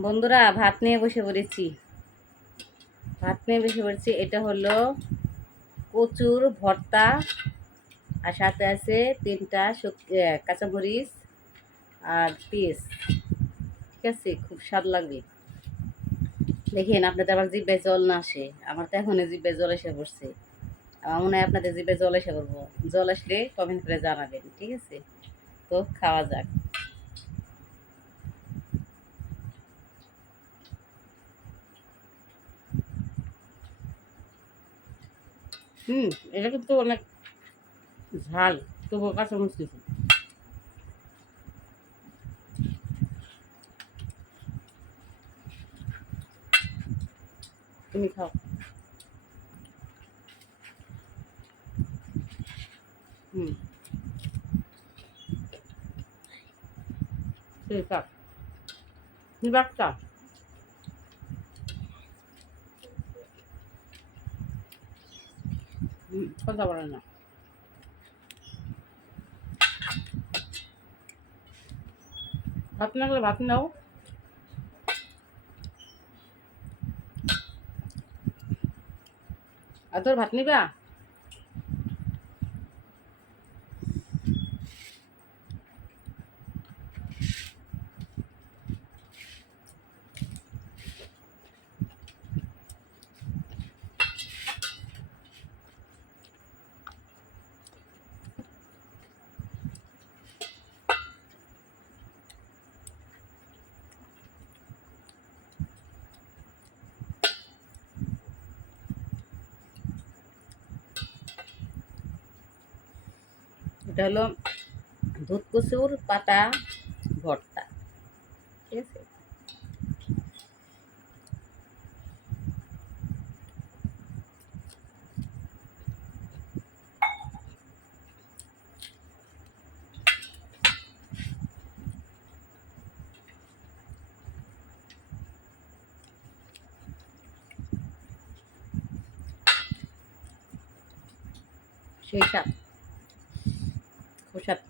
বন্ধুরা, ভাত নিয়ে বসে পড়েছি। এটা হলো কচুর ভর্তা, আর সাথে আছে 3টা কাঁচামরিচ আর পেঁয়াজ। ঠিক আছে, খুব স্বাদ লাগবে। দেখেন, আপনাদের আবার জিভে জল না আসে। আমার তো এখনই জিভে জল এসে পড়ছে। আমার মনে হয় আপনাদের জিভে জল এসে পড়বো। জল আসলে কমেন্ট করে জানাবেন। ঠিক আছে, তো খাওয়া যাক। এটা কিন্তু অনেক ঝাল, তবুও কাঁচামরিচ দিছি। তুমি খাও। ঠিক আছে, কি বাচ্চা কথা বলে না। ভাত না গেলে ভাত নাও। আর তোর ভাত নিবা? এটা হলো দুধ কচুর পাতা ভর্তা। ঠিক আছে, সেই স্বাদ, খুব স্বাদ।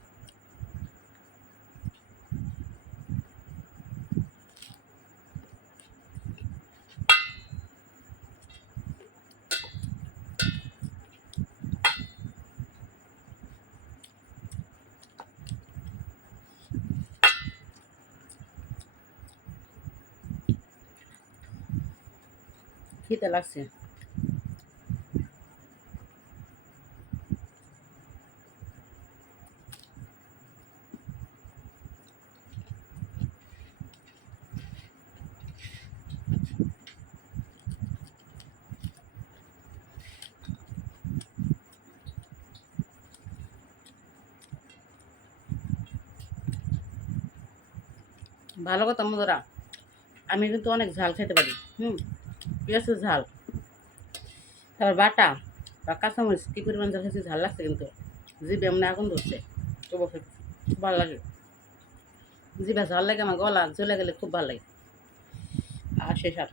খেতে লাগছে। ভালো কথা বন্ধুরা, আমি কিন্তু অনেক ঝাল খেতে পারি। পেঁয়াজের ঝাল, তারপর বাটা বা কাঁচামরিচ, কী পরিমাণ ঝাল খেয়েছি, ঝাল লাগছে কিন্তু। জিভে এমনি আগুন ধরছে, তবু খেতে খুব ভালো লাগে। জিভে ঝাল লাগে, আমার গলা জ্বলে গেলে খুব ভালো লাগে। আর সে স্বাদ।